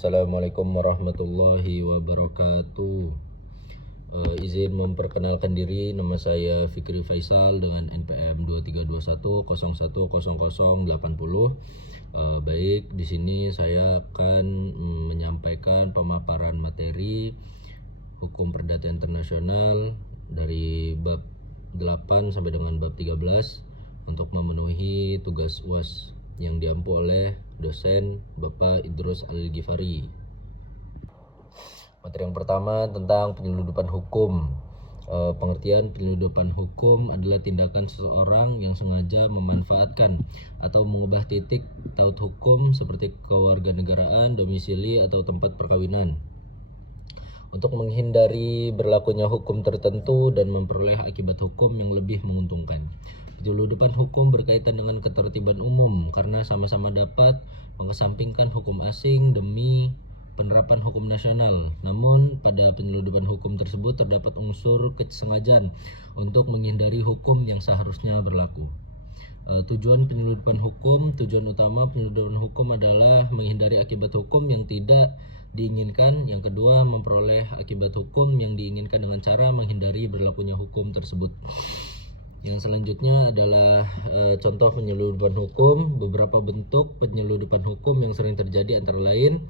Assalamualaikum warahmatullahi wabarakatuh. Izin memperkenalkan diri, nama saya Fikri Faisal dengan NPM 2321010080. Baik, di sini saya akan menyampaikan pemaparan materi hukum perdata internasional dari bab 8 sampai dengan bab 13 untuk memenuhi tugas UAS yang diampu oleh dosen Bapak Idrus Al-Ghifari. Materi yang pertama tentang penyeludupan hukum. Pengertian penyeludupan hukum adalah tindakan seseorang yang sengaja memanfaatkan atau mengubah titik taut hukum seperti kewarganegaraan, domisili, atau tempat perkawinan untuk menghindari berlakunya hukum tertentu dan memperoleh akibat hukum yang lebih menguntungkan. Penyeludupan hukum berkaitan dengan ketertiban umum karena sama-sama dapat mengesampingkan hukum asing demi penerapan hukum nasional. Namun pada penyeludupan hukum tersebut terdapat unsur kesengajaan untuk menghindari hukum yang seharusnya berlaku. Tujuan penyeludupan hukum, tujuan utama penyeludupan hukum adalah menghindari akibat hukum yang tidak diinginkan. Yang kedua, memperoleh akibat hukum yang diinginkan dengan cara menghindari berlakunya hukum tersebut. Yang selanjutnya adalah contoh penyeludupan hukum. Beberapa bentuk penyeludupan hukum yang sering terjadi antara lain,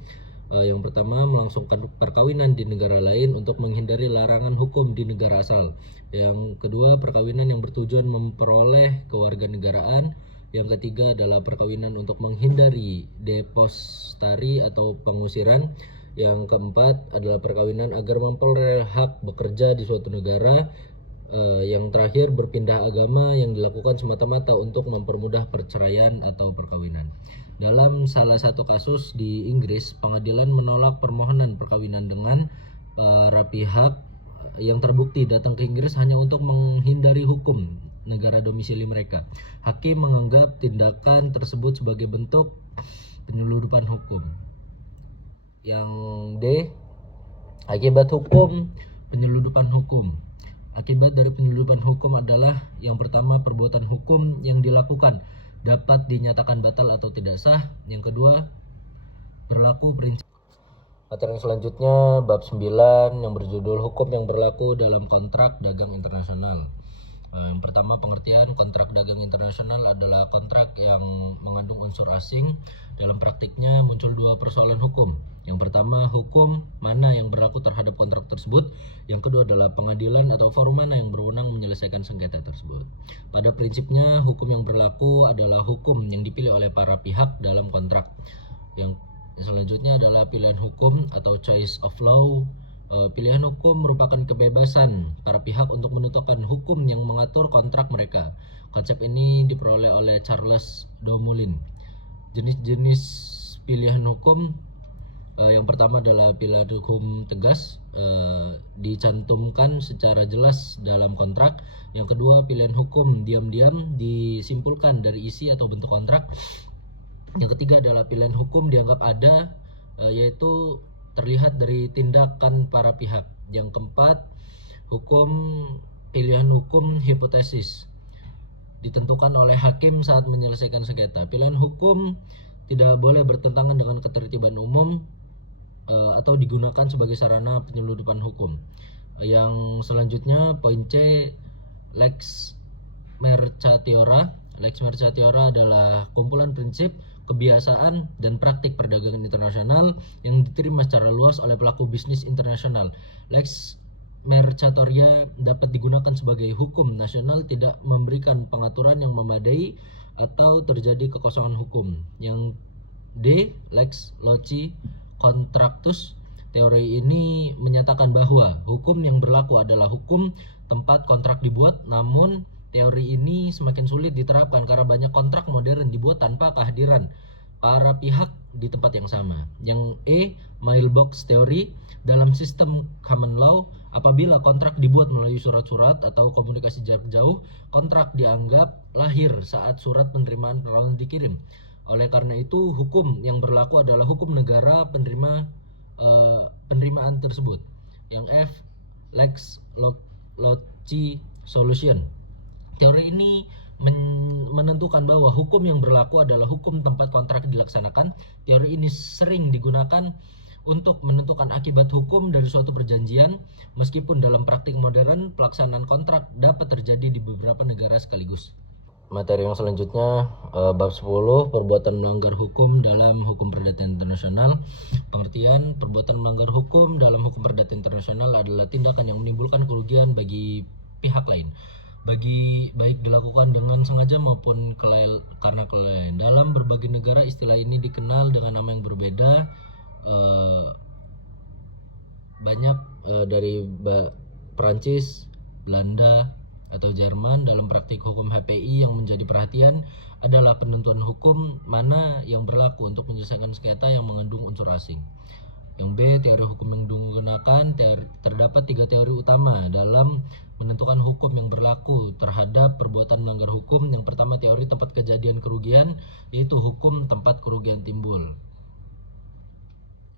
yang pertama, melangsungkan perkawinan di negara lain untuk menghindari larangan hukum di negara asal. Yang kedua, perkawinan yang bertujuan memperoleh kewarganegaraan. Yang ketiga adalah perkawinan untuk menghindari depositari atau pengusiran. Yang keempat adalah perkawinan agar memperoleh hak bekerja di suatu negara. Yang terakhir, berpindah agama yang dilakukan semata-mata untuk mempermudah perceraian atau perkawinan. Dalam salah satu kasus di Inggris, pengadilan menolak permohonan perkawinan dengan para pihak yang terbukti datang ke Inggris hanya untuk menghindari hukum negara domisili mereka. Hakim menganggap tindakan tersebut sebagai bentuk penyeludupan hukum. Yang D, akibat hukum penyeludupan hukum. Akibat dari penyeludupan hukum adalah yang pertama, perbuatan hukum yang dilakukan dapat dinyatakan batal atau tidak sah. Yang kedua, berlaku prinsip. Materi selanjutnya bab 9 yang berjudul hukum yang berlaku dalam kontrak dagang internasional. Yang pertama, pengertian kontrak dagang internasional adalah kontrak yang mengandung unsur asing. Dalam praktiknya muncul dua persoalan hukum. Yang pertama, hukum mana yang berlaku terhadap kontrak tersebut. Yang kedua adalah pengadilan atau forum mana yang berwenang menyelesaikan sengketa tersebut. Pada prinsipnya, hukum yang berlaku adalah hukum yang dipilih oleh para pihak dalam kontrak. Yang selanjutnya adalah pilihan hukum atau choice of law. Pilihan hukum merupakan kebebasan para pihak untuk menentukan hukum yang mengatur kontrak mereka. Konsep ini diperoleh oleh Charles Dumoulin. Jenis-jenis pilihan hukum, yang pertama adalah pilihan hukum tegas, dicantumkan secara jelas dalam kontrak. Yang kedua, pilihan hukum diam-diam disimpulkan dari isi atau bentuk kontrak. Yang ketiga adalah pilihan hukum dianggap ada, yaitu terlihat dari tindakan para pihak. Yang keempat, pilihan hukum hipotesis, ditentukan oleh hakim saat menyelesaikan sengketa. Pilihan hukum tidak boleh bertentangan dengan ketertiban umum atau digunakan sebagai sarana penyeludupan hukum. Yang selanjutnya, poin C, lex mercatiora. Lex mercatiora adalah kumpulan prinsip, kebiasaan, dan praktik perdagangan internasional yang diterima secara luas oleh pelaku bisnis internasional. Lex mercatoria dapat digunakan sebagai hukum nasional, tidak memberikan pengaturan yang memadai atau terjadi kekosongan hukum. Yang D, lex loci contractus. Teori ini menyatakan bahwa hukum yang berlaku adalah hukum tempat kontrak dibuat, namun teori ini semakin sulit diterapkan karena banyak kontrak modern dibuat tanpa kehadiran para pihak di tempat yang sama. Yang E, mailbox theory. Dalam sistem common law, apabila kontrak dibuat melalui surat-surat atau komunikasi jarak jauh, kontrak dianggap lahir saat surat penerimaan perlawanan dikirim. Oleh karena itu, hukum yang berlaku adalah hukum negara penerimaan tersebut. Yang F, lex loci solution. Teori ini menentukan bahwa hukum yang berlaku adalah hukum tempat kontrak dilaksanakan. Teori ini sering digunakan untuk menentukan akibat hukum dari suatu perjanjian, meskipun dalam praktik modern pelaksanaan kontrak dapat terjadi di beberapa negara sekaligus. Materi yang selanjutnya bab 10, perbuatan melanggar hukum dalam hukum perdata internasional. Pengertian perbuatan melanggar hukum dalam hukum perdata internasional adalah tindakan yang menimbulkan kerugian bagi pihak lain, baik dilakukan dengan sengaja maupun karena kelalaian. Dalam berbagai negara istilah ini dikenal dengan nama yang berbeda. Banyak dari Perancis, Belanda, atau Jerman. Dalam praktik hukum HPI yang menjadi perhatian adalah penentuan hukum mana yang berlaku untuk menyelesaikan sengketa yang mengandung unsur asing. Yang B, teori hukum yang digunakan. Terdapat 3 teori utama dalam menentukan hukum yang berlaku terhadap perbuatan melanggar hukum. Yang pertama, teori tempat kejadian kerugian, yaitu hukum tempat kerugian timbul.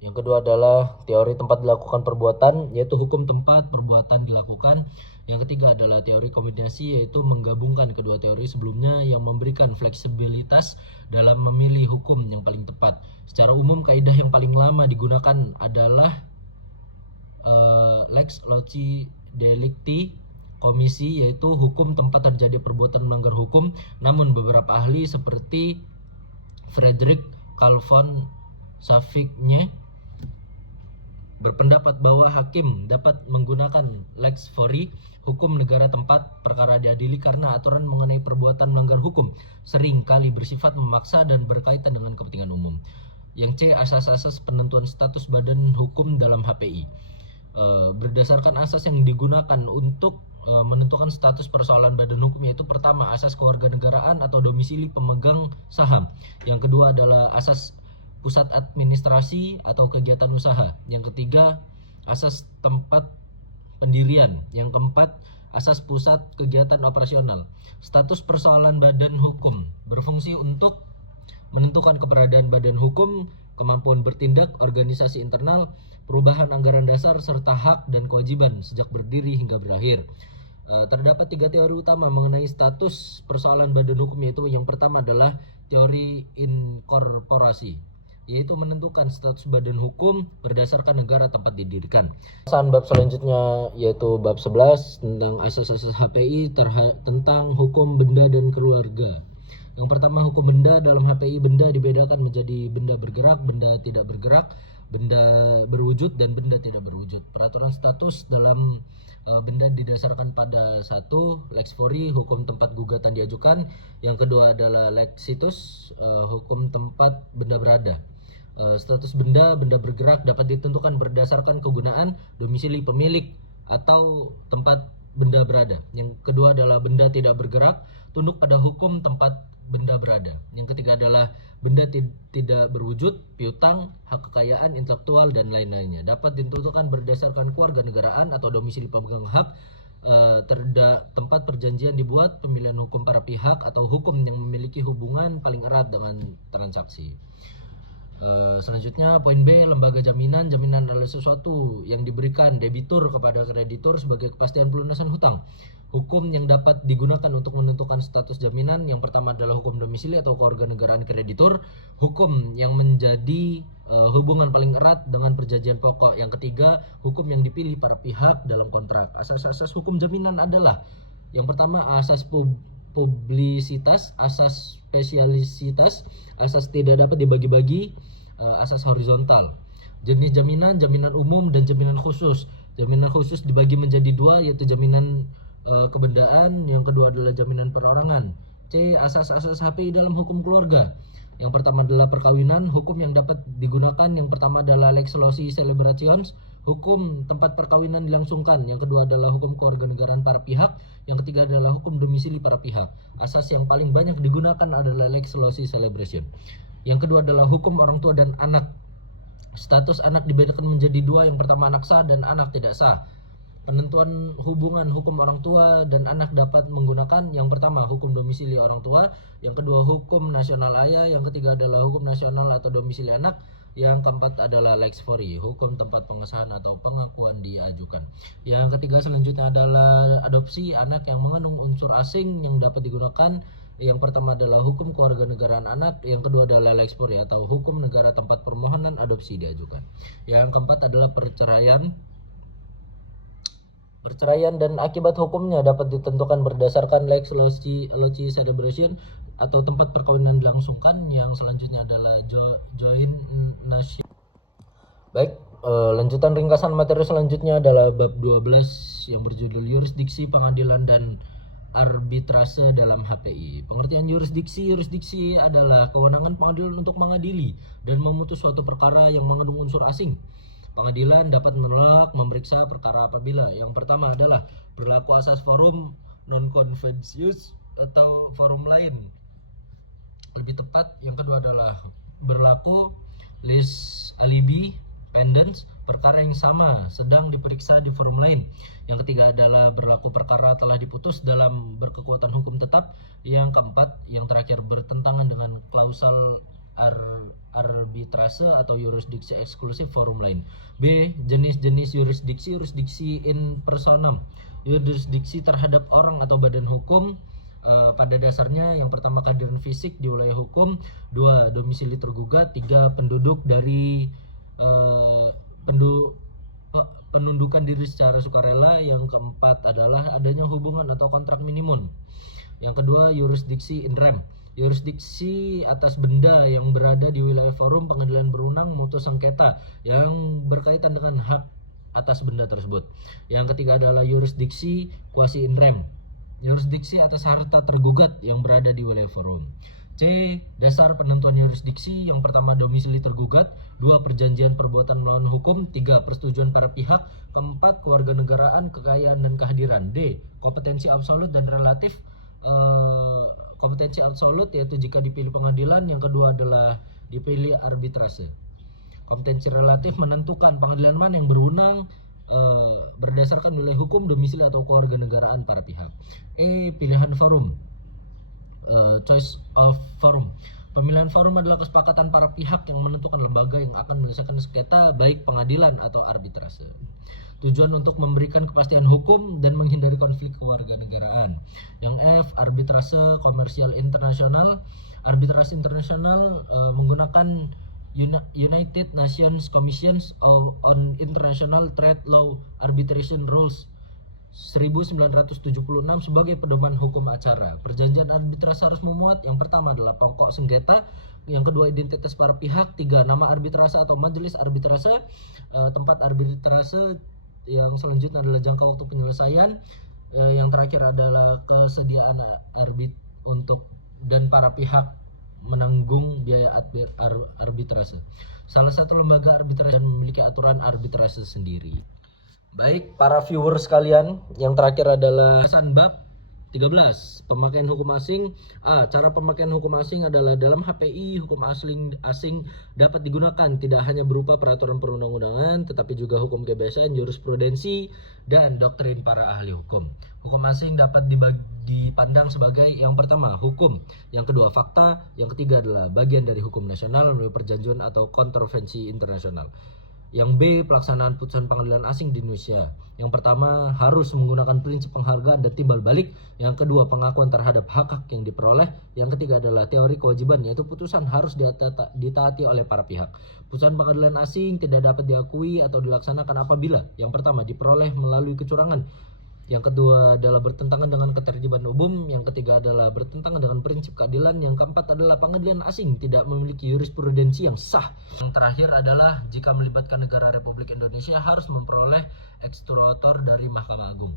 Yang kedua adalah teori tempat dilakukan perbuatan, yaitu hukum tempat perbuatan dilakukan. Yang ketiga adalah teori kombinasi, yaitu menggabungkan kedua teori sebelumnya yang memberikan fleksibilitas dalam memilih hukum yang paling tepat. Secara umum, kaidah yang paling lama digunakan adalah lex loci delicti komisi, yaitu hukum tempat terjadi perbuatan melanggar hukum. Namun beberapa ahli seperti Frederick Calvin Savigny berpendapat bahwa hakim dapat menggunakan lex fori, hukum negara tempat perkara diadili, karena aturan mengenai perbuatan melanggar hukum sering kali bersifat memaksa dan berkaitan dengan kepentingan umum. Yang C, asas-asas penentuan status badan hukum dalam HPI. Berdasarkan asas yang digunakan untuk menentukan status persoalan badan hukum, yaitu pertama, asas kewarganegaraan atau domisili pemegang saham. Yang kedua adalah asas pusat administrasi atau kegiatan usaha. Yang ketiga, asas tempat pendirian. Yang keempat, asas pusat kegiatan operasional. Status persoalan badan hukum berfungsi untuk menentukan keberadaan badan hukum, kemampuan bertindak, organisasi internal, perubahan anggaran dasar, serta hak dan kewajiban sejak berdiri hingga berakhir. Terdapat 3 teori utama mengenai status persoalan badan hukum, yaitu yang pertama adalah teori inkorporasi, yaitu menentukan status badan hukum berdasarkan negara tempat didirikan. Bab selanjutnya yaitu bab 11 tentang asas-asas HPI tentang hukum benda dan keluarga. Yang pertama, hukum benda. Dalam HPI, benda dibedakan menjadi benda bergerak, benda tidak bergerak, benda berwujud, dan benda tidak berwujud. Peraturan status dalam benda didasarkan pada 1, lex fori, hukum tempat gugatan diajukan. Yang kedua adalah lex situs, hukum tempat benda berada. Status benda bergerak dapat ditentukan berdasarkan kegunaan, domisili pemilik, atau tempat benda berada. Yang kedua adalah benda tidak bergerak, tunduk pada hukum tempat benda berada. Yang ketiga adalah benda tidak berwujud, piutang, hak kekayaan intelektual, dan lain-lainnya. Dapat ditentukan berdasarkan kewarganegaraan atau domisili pemegang hak, tempat perjanjian dibuat, pemilihan hukum para pihak, atau hukum yang memiliki hubungan paling erat dengan transaksi. Selanjutnya poin B, lembaga jaminan. Jaminan adalah sesuatu yang diberikan debitur kepada kreditur sebagai kepastian pelunasan hutang. Hukum yang dapat digunakan untuk menentukan status jaminan, yang pertama adalah hukum domisili atau kewarganegaraan kreditur, hukum yang menjadi hubungan paling erat dengan perjanjian pokok. Yang ketiga, hukum yang dipilih para pihak dalam kontrak. Asas-asas hukum jaminan adalah yang pertama, asas publisitas, asas spesialisitas, asas tidak dapat dibagi-bagi, asas horizontal. Jenis jaminan, jaminan umum dan jaminan khusus. Jaminan khusus dibagi menjadi 2, yaitu jaminan kebendaan, yang kedua adalah jaminan perorangan. C, asas-asas HPI dalam hukum keluarga. Yang pertama adalah perkawinan. Hukum yang dapat digunakan, yang pertama adalah lex loci celebrations, hukum tempat perkawinan dilangsungkan. Yang kedua adalah hukum kewarganegaraan para pihak. Yang ketiga adalah hukum domisili para pihak. Asas yang paling banyak digunakan adalah lex loci celebration. Yang kedua adalah hukum orang tua dan anak. Status anak dibedakan menjadi 2, yang pertama anak sah dan anak tidak sah. Penentuan hubungan hukum orang tua dan anak dapat menggunakan, yang pertama hukum domisili orang tua, yang kedua hukum nasional ayah, yang ketiga adalah hukum nasional atau domisili anak, yang keempat adalah lex fori, hukum tempat pengesahan atau pengakuan diajukan. Yang ketiga selanjutnya adalah adopsi anak yang mengandung unsur asing yang dapat digunakan. Yang pertama adalah hukum kewarganegaraan anak, yang kedua adalah lex sporia atau hukum negara tempat permohonan adopsi diajukan. Yang keempat adalah perceraian. Perceraian dan akibat hukumnya dapat ditentukan berdasarkan lex loci celebration atau tempat perkawinan dilangsungkan. Yang selanjutnya adalah joint nation. Baik, lanjutan ringkasan materi selanjutnya adalah bab 12 yang berjudul yurisdiksi pengadilan dan arbitrase dalam HPI. Pengertian yurisdiksi adalah kewenangan pengadilan untuk mengadili dan memutus suatu perkara yang mengandung unsur asing. Pengadilan dapat menolak memeriksa perkara apabila yang pertama adalah berlaku asas forum non conventius atau forum lain. Lebih tepat, yang kedua adalah berlaku lis alibi pendens perkara yang sama sedang diperiksa di forum lain. Yang ketiga adalah berlaku perkara telah diputus dalam berkekuatan hukum tetap. Yang keempat, yang terakhir bertentangan dengan klausal arbitrase atau yurisdiksi eksklusif forum lain. B. Jenis-jenis yurisdiksi in personam, yurisdiksi terhadap orang atau badan hukum. Pada dasarnya yang pertama kehadiran fisik di wilayah hukum, dua domisili tergugat, tiga penduduk dari penundukan diri secara sukarela, yang keempat adalah adanya hubungan atau kontrak minimum. Yang kedua yurisdiksi in rem, yurisdiksi atas benda yang berada di wilayah forum pengadilan berwenang memutus sengketa yang berkaitan dengan hak atas benda tersebut. Yang ketiga adalah yurisdiksi quasi in rem, yurisdiksi atas harta tergugat yang berada di wilayah forum. C. Dasar penentuan yurisdiksi. Yang pertama domisili tergugat, dua perjanjian perbuatan melawan hukum, tiga persetujuan para pihak, keempat kewarganegaraan, kekayaan dan kehadiran. D. Kompetensi absolut dan relatif. Kompetensi absolut yaitu jika dipilih pengadilan, yang kedua adalah dipilih arbitrase. Kompetensi relatif menentukan pengadilan mana yang berwenang berdasarkan nilai hukum, domisili atau kewarganegaraan para pihak. E. Pilihan forum, choice of forum. Pemilihan forum adalah kesepakatan para pihak yang menentukan lembaga yang akan menyelesaikan sengketa baik pengadilan atau arbitrase. Tujuan untuk memberikan kepastian hukum dan menghindari konflik kewarganegaraan. Yang F. Arbitrase komersial internasional. Arbitrase internasional menggunakan United Nations Commissions on International Trade Law Arbitration Rules 1976 sebagai pedoman hukum acara. Perjanjian arbitrase harus memuat yang pertama adalah pokok sengketa, yang kedua identitas para pihak, tiga nama arbitrase atau majelis arbitrase, tempat arbitrase, yang selanjutnya adalah jangka waktu penyelesaian, yang terakhir adalah kesediaan untuk dan para pihak menanggung biaya arbitrase. Salah satu lembaga arbitrase dan memiliki aturan arbitrase sendiri. Baik, para viewers sekalian, yang terakhir adalah pesan bab 13, pemakaian hukum asing. Cara pemakaian hukum asing adalah dalam HPI, hukum asing dapat digunakan tidak hanya berupa peraturan perundang-undangan, tetapi juga hukum kebiasaan, jurisprudensi, dan doktrin para ahli hukum. Hukum asing dapat dipandang sebagai yang pertama hukum, yang kedua fakta, yang ketiga adalah bagian dari hukum nasional melalui perjanjian atau kontroversi internasional. Yang B. Pelaksanaan putusan pengadilan asing di Indonesia. Yang pertama harus menggunakan prinsip penghargaan dan timbal balik. Yang kedua pengakuan terhadap hak-hak yang diperoleh. Yang ketiga adalah teori kewajiban, yaitu putusan harus ditaati oleh para pihak. Putusan pengadilan asing tidak dapat diakui atau dilaksanakan apabila yang pertama diperoleh melalui kecurangan, yang kedua adalah bertentangan dengan ketertiban umum, yang ketiga adalah bertentangan dengan prinsip keadilan, yang keempat adalah pengadilan asing tidak memiliki jurisprudensi yang sah. Yang terakhir adalah jika melibatkan negara Republik Indonesia harus memperoleh ekstrator dari Mahkamah Agung.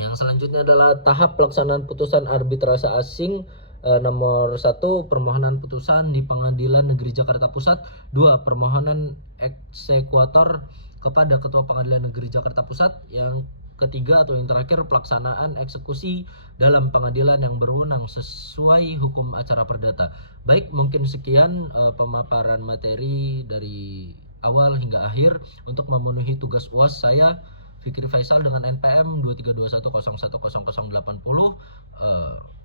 Yang selanjutnya adalah tahap pelaksanaan putusan arbitrase asing. Nomor 1, permohonan putusan di Pengadilan Negeri Jakarta Pusat. 2, permohonan eksekutor kepada Ketua Pengadilan Negeri Jakarta Pusat. Yang ketiga atau yang terakhir, pelaksanaan eksekusi dalam pengadilan yang berwenang sesuai hukum acara perdata. Baik, mungkin sekian pemaparan materi dari awal hingga akhir untuk memenuhi tugas UAS saya, Fikri Faisal, dengan NPM 2321010080.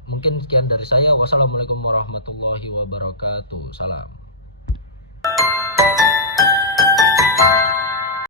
Mungkin sekian dari saya. Wassalamualaikum warahmatullahi wabarakatuh. Salam.